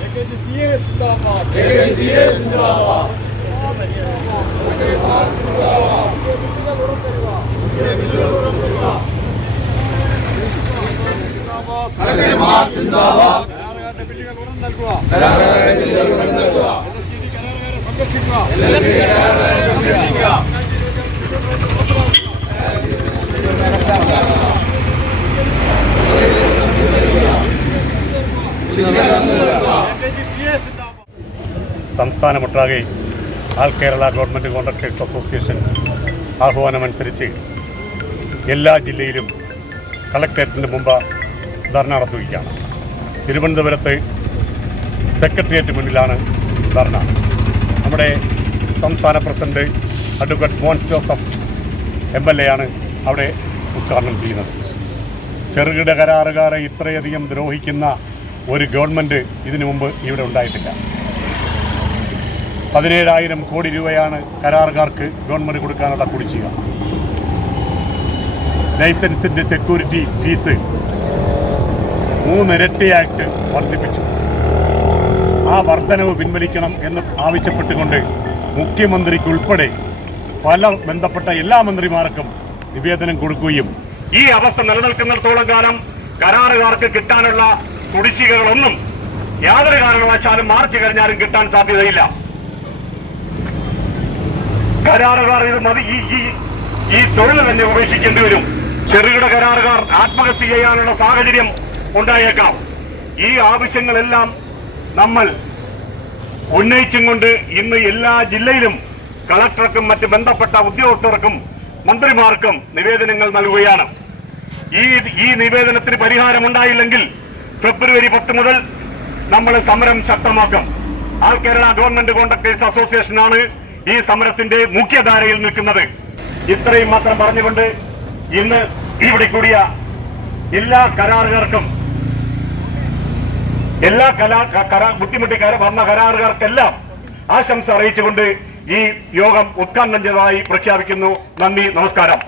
Ecco di Siesta! Ecco di Siesta! സംസ്ഥാനമൊട്ടാകെ all Kerala government contractors association ആഹ്വാനമനുസരിച്ച് എല്ലാ ജില്ലയിലും കളക്ടറേറ്റിന്റെ മുമ്പ് ധർണ നടത്തുകയാണ്. തിരുവനന്തപുരത്ത് സെക്രട്ടേറിയറ്റ് മുന്നിലാണ് ധർണ. നമ്മുടെ സംസ്ഥാന president advocate Mons Joseph M L A ആണ് അവിടെ ഉദ്ഘാടനം ചെയ്യുന്നത്. ചെറുകിട കരാറുകാരെ ഇത്രയധികം ദ്രോഹിക്കുന്ന ഒരു ഗവൺമെന്റ് ഇതിനു മുമ്പ് ഇവിടെ ഉണ്ടായിട്ടില്ല. പതിനേഴായിരം കോടി രൂപയാണ് കരാറുകാർക്ക് ഗവൺമെന്റ് കൊടുക്കാനുള്ള കുടിശ്ശിക. ലൈസൻസിന്റെ സെക്യൂരിറ്റി ഫീസ് മൂന്നിരട്ടിയായിട്ട് വർദ്ധിപ്പിച്ചു. ആ വർധനവ് പിൻവലിക്കണം എന്ന് ആവശ്യപ്പെട്ടുകൊണ്ട് മുഖ്യമന്ത്രിക്കുൾപ്പെടെ പല ബന്ധപ്പെട്ട എല്ലാ മന്ത്രിമാർക്കും നിവേദനം കൊടുക്കുകയും ഈ അവസ്ഥ നിലനിൽക്കുന്നിടത്തോളം കാലം കരാറുകാർക്ക് കിട്ടാനുള്ള കുടിശ്ശികകളൊന്നും യാതൊരു കാരണവശാലും മാർച്ച് കഴിഞ്ഞാലും കിട്ടാൻ സാധ്യതയില്ല. കരാറുകാർ ഇത് മതി ഈ ഈ തൊഴിൽ തന്നെ ഉപേക്ഷിക്കേണ്ടി വരും. ചെറുകിട കരാറുകാർ ആത്മഹത്യ ചെയ്യാനുള്ള സാഹചര്യം ഉണ്ടായേക്കാം. ഈ ആവശ്യങ്ങളെല്ലാം നമ്മൾ ഉന്നയിച്ചും കൊണ്ട് ഇന്ന് എല്ലാ ജില്ലയിലും കളക്ടർക്കും മറ്റ് ബന്ധപ്പെട്ട ഉദ്യോഗസ്ഥർക്കും മന്ത്രിമാർക്കും നിവേദനങ്ങൾ നൽകുകയാണ്. ഈ ഈ നിവേദനത്തിന് പരിഹാരം ഉണ്ടായില്ലെങ്കിൽ ഫെബ്രുവരി പത്ത് മുതൽ നമ്മൾ സമരം ശക്തമാക്കും. ആൾ കേരള ഗവൺമെന്റ് കോൺട്രാക്ടേഴ്സ് അസോസിയേഷനാണ് ഈ സമരത്തിന്റെ മുഖ്യധാരയിൽ നിൽക്കുന്നത്. ഇത്രയും മാത്രം പറഞ്ഞുകൊണ്ട് ഇന്ന് ഇവിടെ കൂടിയ എല്ലാ കരാറുകാർക്കും എല്ലാ കലാ കരാ ബുദ്ധിമുട്ടി വന്ന കരാറുകാർക്കെല്ലാം ആശംസ അറിയിച്ചുകൊണ്ട് ഈ യോഗം ഉദ്ഘാടനം ചെയ്തതായി പ്രഖ്യാപിക്കുന്നു. നന്ദി നമസ്കാരം.